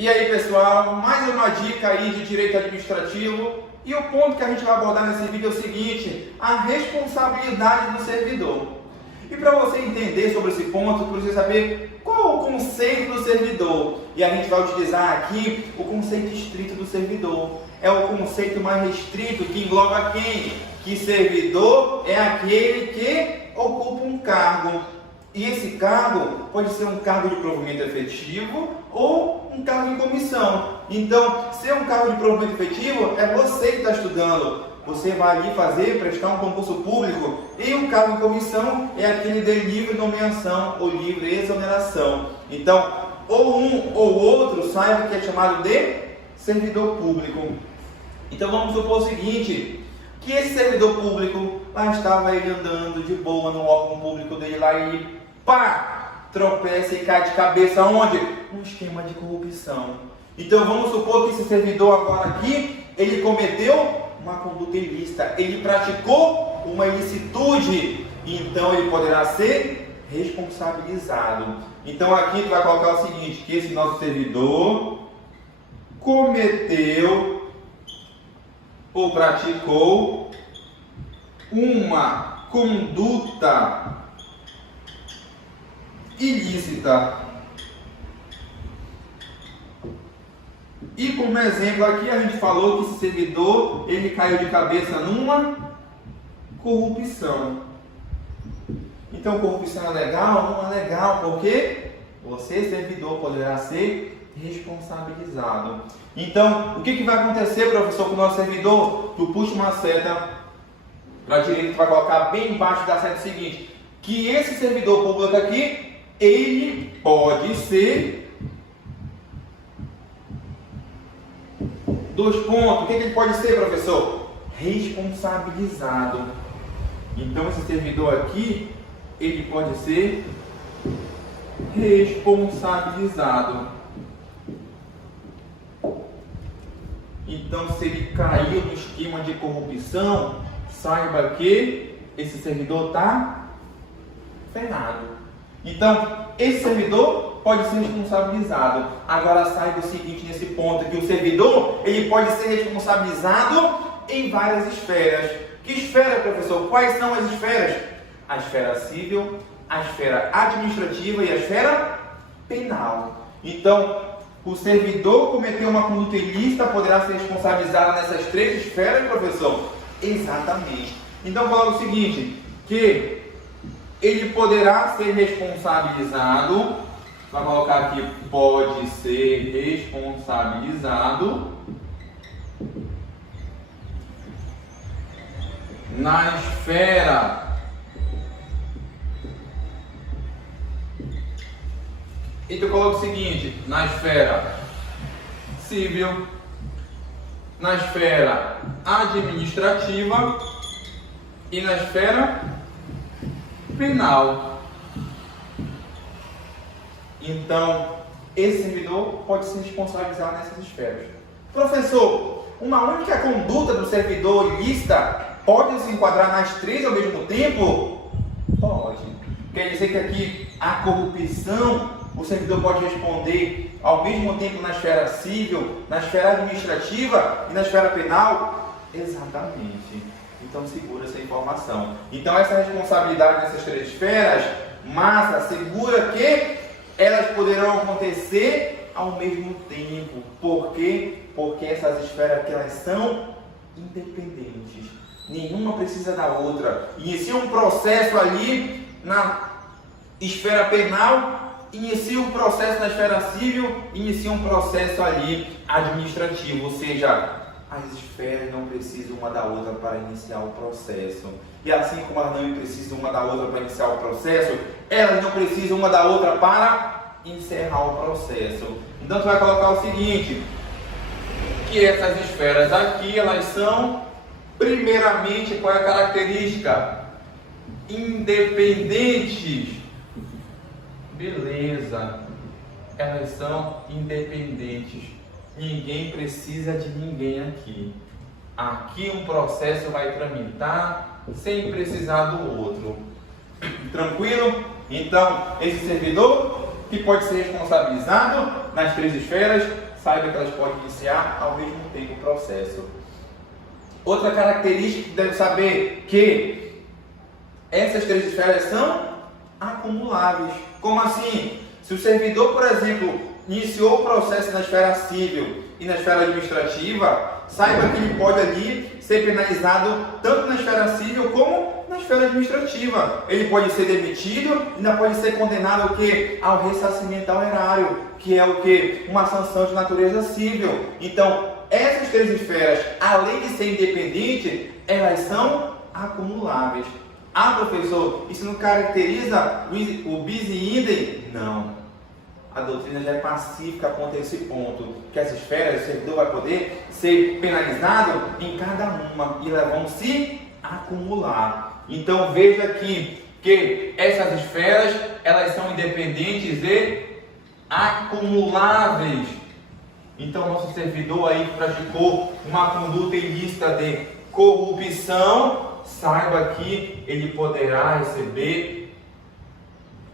E aí pessoal, mais uma dica aí de direito administrativo. E o ponto que a gente vai abordar nesse vídeo é o seguinte: a responsabilidade do servidor. E para você entender sobre esse ponto, precisa saber qual é o conceito do servidor. E a gente vai utilizar aqui o conceito estrito do servidor. É o conceito mais restrito que engloba quem? Que servidor é aquele que ocupa um cargo. E esse cargo pode ser um cargo de provimento efetivo ou um cargo em comissão. Então, se é um cargo de provimento efetivo, é você que está estudando. Você vai ali prestar um concurso público. E um cargo em comissão é aquele de livre nomeação ou livre exoneração. Então, ou um ou outro, saiba que é chamado de servidor público. Então, vamos supor o seguinte: que esse servidor público, lá estava ele andando de boa no órgão público dele lá e pá, tropeça e cai de cabeça onde? Um esquema de corrupção. Então vamos supor que esse servidor agora aqui, ele cometeu uma conduta ilícita, ele praticou uma ilicitude, então ele poderá ser responsabilizado. Então aqui tu vai colocar o seguinte: que esse nosso servidor cometeu ou praticou uma conduta ilícita. E como exemplo aqui a gente falou que esse servidor ele caiu de cabeça numa corrupção. Então corrupção é legal? Não é legal, porque você, servidor, poderá ser responsabilizado. Então, o que vai acontecer, professor, com o nosso servidor? Tu puxa uma seta para a direita, tu vai colocar bem embaixo da seta o seguinte: que esse servidor público aqui, ele pode ser... Dois pontos. O que ele pode ser, professor? Responsabilizado. Então, esse servidor aqui, ele pode ser responsabilizado. Então, se ele caiu no esquema de corrupção, saiba que esse servidor está ferrado. Então, esse servidor pode ser responsabilizado. Agora saiba o seguinte nesse ponto, que o servidor ele pode ser responsabilizado em várias esferas. Que esfera, professor? Quais são as esferas? A esfera civil, a esfera administrativa e a esfera penal. Então, o servidor cometeu uma conduta ilícita, poderá ser responsabilizado nessas três esferas, professor? Exatamente. Então, fala o seguinte, que ele poderá ser responsabilizado, vai colocar aqui, pode ser responsabilizado na esfera e tu coloca o seguinte: na esfera civil, na esfera administrativa e na esfera penal. Então, esse servidor pode se responsabilizar nessas esferas. Professor, uma única conduta do servidor ilícita pode se enquadrar nas três ao mesmo tempo? Pode. Quer dizer que aqui a corrupção, o servidor pode responder ao mesmo tempo na esfera civil, na esfera administrativa e na esfera penal? Exatamente. Então segura essa informação. Então essa responsabilidade nessas três esferas, massa, segura que elas poderão acontecer ao mesmo tempo. Por quê? Porque essas esferas aqui, elas são independentes. Nenhuma precisa da outra. Inicia um processo ali na esfera penal, inicia um processo na esfera civil, inicia um processo ali administrativo, ou seja, as esferas não precisam uma da outra para iniciar o processo. E assim como elas não precisam uma da outra para iniciar o processo, elas não precisam uma da outra para encerrar o processo. Então, tu vai colocar o seguinte: que essas esferas aqui, elas são, primeiramente, qual é a característica? Independentes. Beleza. Elas são independentes. Ninguém precisa de ninguém aqui. Aqui um processo vai tramitar sem precisar do outro. Tranquilo? Então, esse servidor que pode ser responsabilizado nas três esferas, saiba que elas podem iniciar ao mesmo tempo o processo. Outra característica que deve saber que essas três esferas são acumuláveis. Como assim? Se o servidor, por exemplo, iniciou o processo na esfera civil e na esfera administrativa, saiba que ele pode ali ser penalizado tanto na esfera civil como na esfera administrativa. Ele pode ser demitido e ainda pode ser condenado ao quê? Ao ressarcimento ao erário, que é o quê? Uma sanção de natureza civil. Então, essas três esferas, além de ser independentes, elas são acumuláveis. Ah, professor, isso não caracteriza o bis in idem? Não. A doutrina já é pacífica quanto a esse ponto, que as esferas, o servidor vai poder ser penalizado em cada uma e elas vão se acumular. Então veja aqui que essas esferas, elas são independentes e acumuláveis. Então nosso servidor aí que praticou uma conduta ilícita de corrupção, saiba que ele poderá receber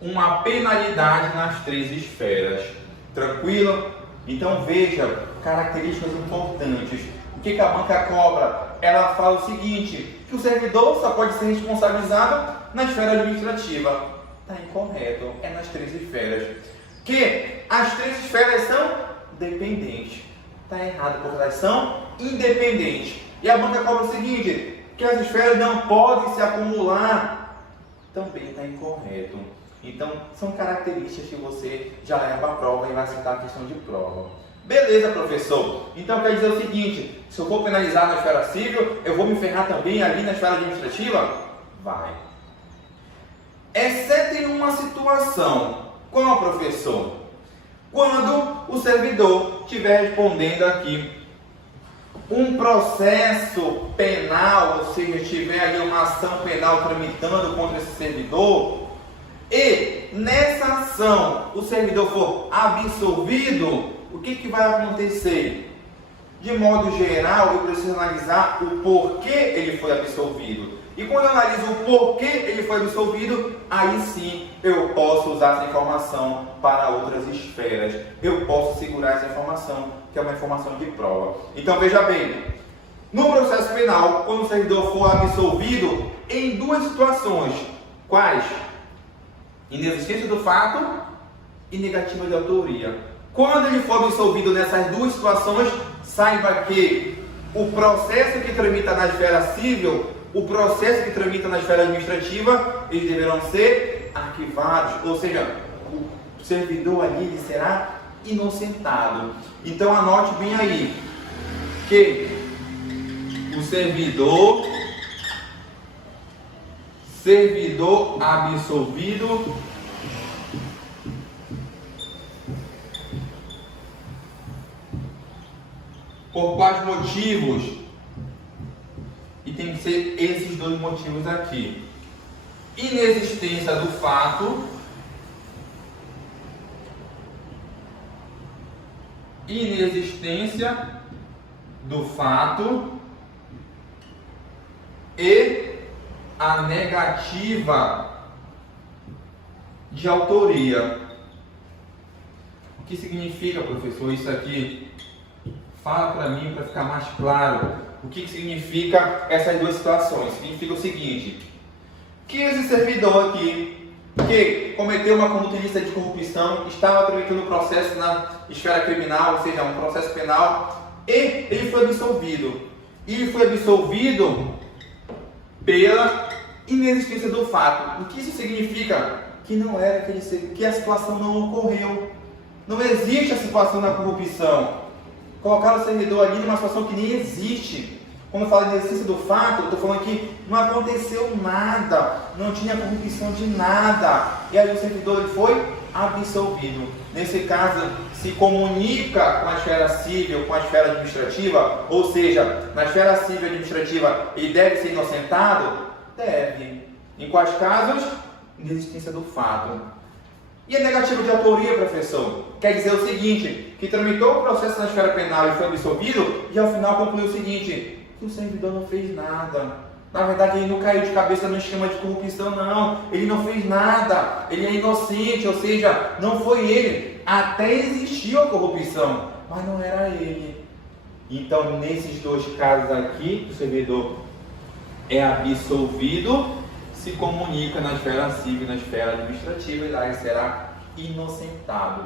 uma penalidade nas três esferas. Tranquilo? Então veja, características importantes. O que a banca cobra? Ela fala o seguinte, que o servidor só pode ser responsabilizado na esfera administrativa. Está incorreto, é nas três esferas. Que as três esferas são dependentes. Está errado, porque elas são independentes. E a banca cobra o seguinte, que as esferas não podem se acumular. Também está incorreto. Então, são características que você já leva à prova e vai citar a questão de prova. Beleza, professor? Então, quer dizer o seguinte, se eu for penalizar na esfera civil, eu vou me ferrar também ali na esfera administrativa? Vai. Exceto em uma situação. Qual, professor? Quando o servidor estiver respondendo aqui um processo penal, ou seja, tiver ali uma ação penal tramitando contra esse servidor, e nessa ação o servidor for absolvido, o que vai acontecer? De modo geral, eu preciso analisar o porquê ele foi absolvido. E quando eu analiso o porquê ele foi absolvido, aí sim eu posso usar essa informação para outras esferas. Eu posso segurar essa informação, que é uma informação de prova. Então veja bem, no processo penal, quando o servidor for absolvido, em duas situações. Quais? Inexistência do fato e negativa de autoria. Quando ele for absolvido nessas duas situações, saiba que o processo que tramita na esfera civil, o processo que tramita na esfera administrativa, eles deverão ser arquivados, ou seja, o servidor ali ele será inocentado. Então anote bem aí que o servidor absolvido por quais motivos? E tem que ser esses dois motivos aqui: inexistência do fato e a negativa de autoria. O que significa, professor, isso aqui? Fala para mim, para ficar mais claro. O que significa essas duas situações? Significa o seguinte, que esse servidor aqui, que cometeu uma conduta ilícita de corrupção, estava tramitando um processo na esfera criminal, ou seja, um processo penal, e ele foi absolvido. E ele foi absolvido pela inexistência do fato. O que isso significa? Que não era que a situação não ocorreu. Não existe a situação da corrupção. Colocar o servidor ali numa situação que nem existe. Quando eu falo de inexistência do fato, eu estou falando que não aconteceu nada, não tinha corrupção de nada. E aí o servidor ele foi absolvido. Nesse caso, se comunica com a esfera civil, com a esfera administrativa, ou seja, na esfera civil e administrativa, ele deve ser inocentado? Deve. Em quais casos? Inexistência do fato. E a negativa de autoria, professor? Quer dizer o seguinte, que tramitou o processo na esfera penal e foi absolvido, e ao final concluiu o seguinte, que o servidor não fez nada, Na verdade, ele não caiu de cabeça no esquema de corrupção, não. Ele não fez nada. Ele é inocente, ou seja, não foi ele. Até existiu a corrupção, mas não era ele. Então, nesses dois casos aqui, o servidor é absolvido, se comunica na esfera civil e na esfera administrativa, e lá ele será inocentado.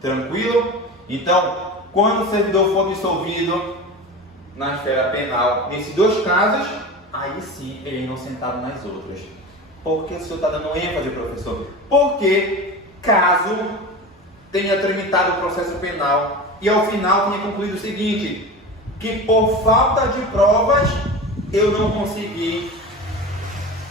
Tranquilo? Então, quando o servidor for absolvido na esfera penal, nesses dois casos, aí sim ele é inocentado nas outras. Por que o senhor está dando ênfase, professor? Porque caso tenha tramitado o processo penal e ao final tenha concluído o seguinte, que por falta de provas eu não consegui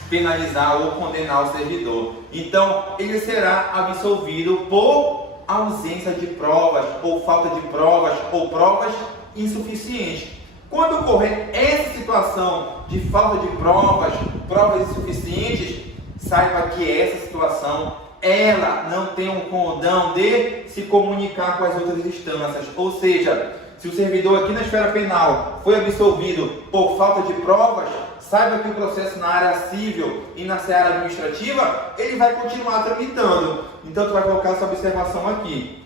penalizar ou condenar o servidor. Então, ele será absolvido por ausência de provas, ou falta de provas, ou provas insuficientes. Quando ocorrer essa situação de falta de provas, provas insuficientes, saiba que essa situação, ela não tem um condão de se comunicar com as outras instâncias. Ou seja, se o servidor aqui na esfera penal foi absolvido por falta de provas, saiba que o processo na área civil e na seara administrativa, ele vai continuar tramitando. Então, tu vai colocar essa observação aqui.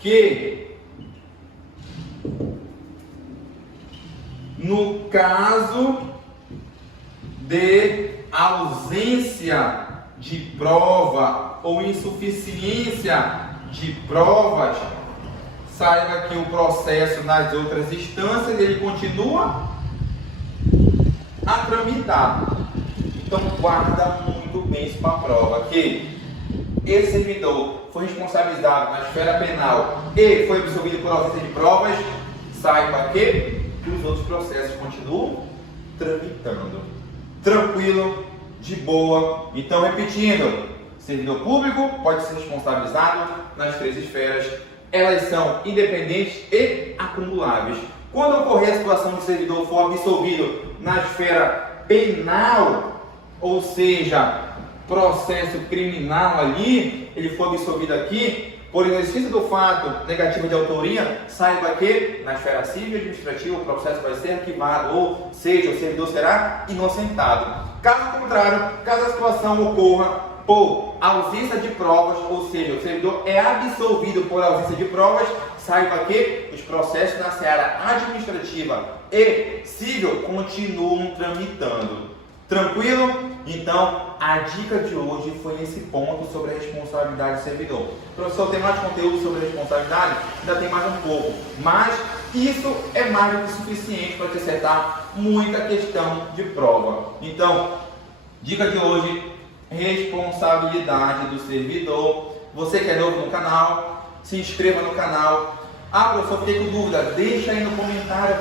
Que, no caso de ausência de prova ou insuficiência de provas, saiba que o processo nas outras instâncias, ele continua a tramitar. Então guarda muito bem isso para a prova, que esse servidor foi responsabilizado na esfera penal e foi absolvido por ausência de provas, saiba que os outros processos continuam tramitando. Tranquilo, de boa. Então, repetindo, servidor público pode ser responsabilizado nas três esferas. Elas são independentes e acumuláveis. Quando ocorrer a situação de o servidor for absolvido na esfera penal, ou seja, processo criminal ali, ele for absolvido aqui, por exercício do fato negativo de autoria, saiba que na esfera civil e administrativa o processo vai ser arquivado, ou seja, o servidor será inocentado. Caso contrário, caso a situação ocorra por ausência de provas, ou seja, o servidor é absolvido por ausência de provas, saiba que os processos na seara administrativa e civil continuam tramitando. Tranquilo? Então, a dica de hoje foi esse ponto sobre a responsabilidade do servidor. Professor, tem mais conteúdo sobre a responsabilidade? Ainda tem mais um pouco, mas isso é mais do que suficiente para te acertar muita questão de prova. Então, dica de hoje, responsabilidade do servidor. Você que é novo no canal, se inscreva no canal. Ah, professor, fiquei com dúvida, deixa aí no comentário.